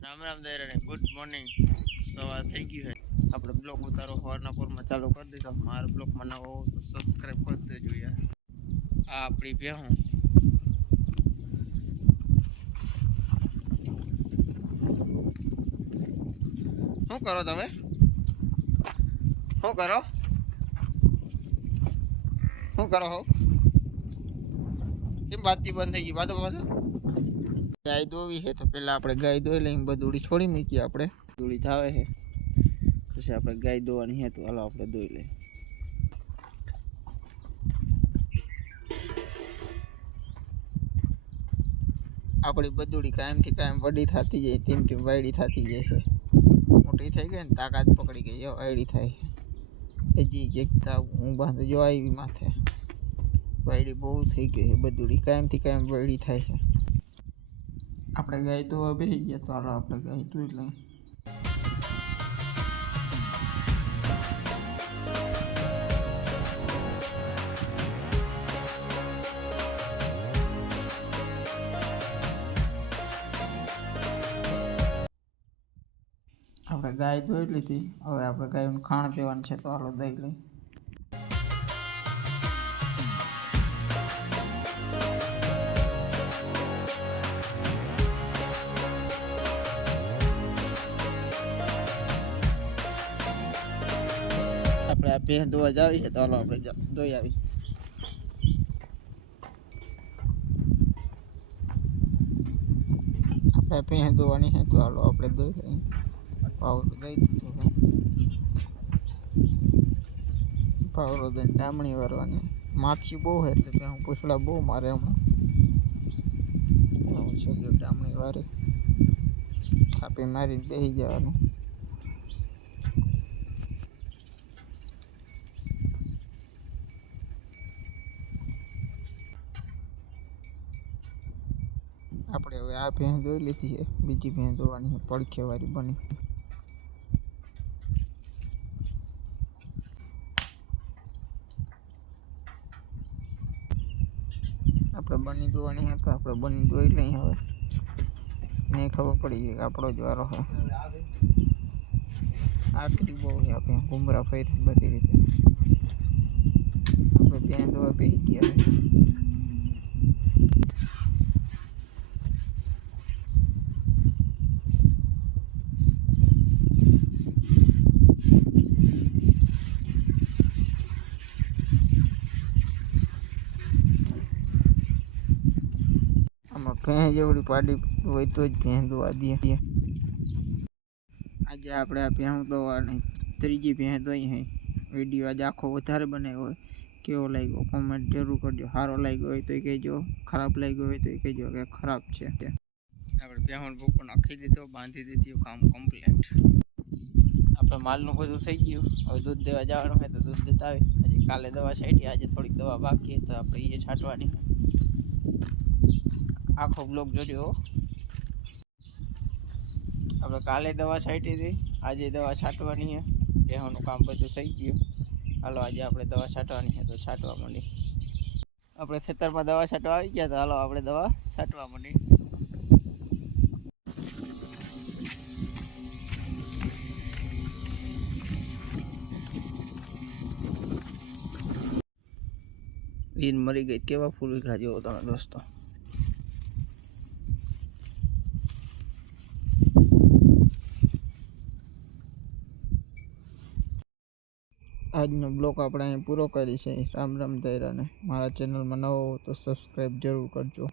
રામ રામ દયરાને good morning. સવાર થઈ ગયું છે. આપણે બ્લોક ઉતારો સવારના પોરમાં ચાલુ કરી દીધો મારો બ્લોકમાં નવો તો સબસ્ક્રાઈબ કરી દેજો યાર. આ આપણી ભેહું. શું કરો તમે? શું કરો? શું કરો હો? કેમ બાતથી બંધ થઈ ગઈ? બાતો? પાછો ગાય દોવી છે, તો પેલા આપણે ગાય દોઈ લઈને બધુડી છોડી મૂકીએ આપણે. દોડી થાવે છે. પછી આપણે ગાય દોવાની છે, તો હાલો આપણે દોઈ લઈએ. આપણી બધુડી કાયમથી કાયમ વડી થતી જાય, તેમ તેમ વાયડી થતી જાય છે. મોટી થઈ ગઈ ને, તાકાત પકડી ગઈ જો વાયડી થાય હજી એક તાવ હું બાંધો જો આવી માથે. વાયડી બહુ થઈ ગઈ છે બધુડી કાયમથી કાયમ વાયડી થાય છે. આપણે ગાય તો બેસી ગયા, તો હાલો આપણે ગાય ધોઈ એટલે આપણે ગાય ધોઈ લીધી, હવે આપણે ગાયનું ખાણ દેવાનું છે, તો હાલો દઈ લઈ આ ભેં ધોવા જાવી છે તો હાલો આપણે ધોઈ આવી આપણે ભેં ધોવાની છે તો હાલો આપણે ધોઈ લઈએ. પાવરો દઈ દીધો પાવડો દઈને ડામણી વારવાની. માખી બહુ છે એટલે ત્યાં પૂછડા બહુ મારે હમણાં. એવું છે, જો ડામણી વારે. થાપી મારીને બેસી જવાનું. આપણે હવે આ ભેં ધોઈ લીધી છે બીજી ભેં ધોવાની છે પડખે વાળી બની આપણે બની ધોવાની છે તો આપણે બની ધોઈ લઈએ હવે નહીં ખબર પડી ગઈ કે આપણો જ વારો છે આકરી બહુ છે આપણે ઘુમરા ફેર બધી રીતે આપણે ત્યાં ધોવા બેસી ગયા છે આમાં ભેં જેવડી પાડી હોય તો જ ભેં દોવા દે. આજે આપણે આ ભેં દોવાની, ત્રીજી ભેં દોઈ હે. વીડિયો આજે આખો વધારે બનાવ્યો હોય. કેવો લાગ્યો? કોમેન્ટ જરૂર કરજો. સારો લાગ્યો હોય તો એ કહેજો. ખરાબ લાગ્યો હોય તો એ કહેજો કે ખરાબ છે. આપણે ભેહણ ભૂકો નાખી દીધો, બાંધી દીધી, કામ કમ્પ્લીટ આપણે માલનું બધું થઈ ગયું. હવે દૂધ દેવા જવાનું હોય તો દૂધ દેતા આવે હજી કાલે દવા છાંટી, આજે થોડીક દવા બાકી તો આપણે એ છાંટવાની. આખો બ્લોક જોજો. આપણે કાલે દવા છાંટી હતી, આજે દવા છાંટવાની છે. ભેહોનું કામ બધું થઈ ગયું. હાલો, આજે આપણે દવા છાંટવાની છે, તો છાંટવા માંડી. આપણે ખેતરમાં દવા છાંટવા આવી ગયા, તો હાલો, આપણે દવા છાંટવા માંડી. બીન મરી ગઈ, કેવા ફૂલ જેવો તમે દોસ્તો. આજનો બ્લોગ આપણે અહીં પૂરો કરી છે રામ રામ દૈરાને મારા ચેનલમાં નવો તો સબસ્ક્રાઈબ જરૂર કરજો.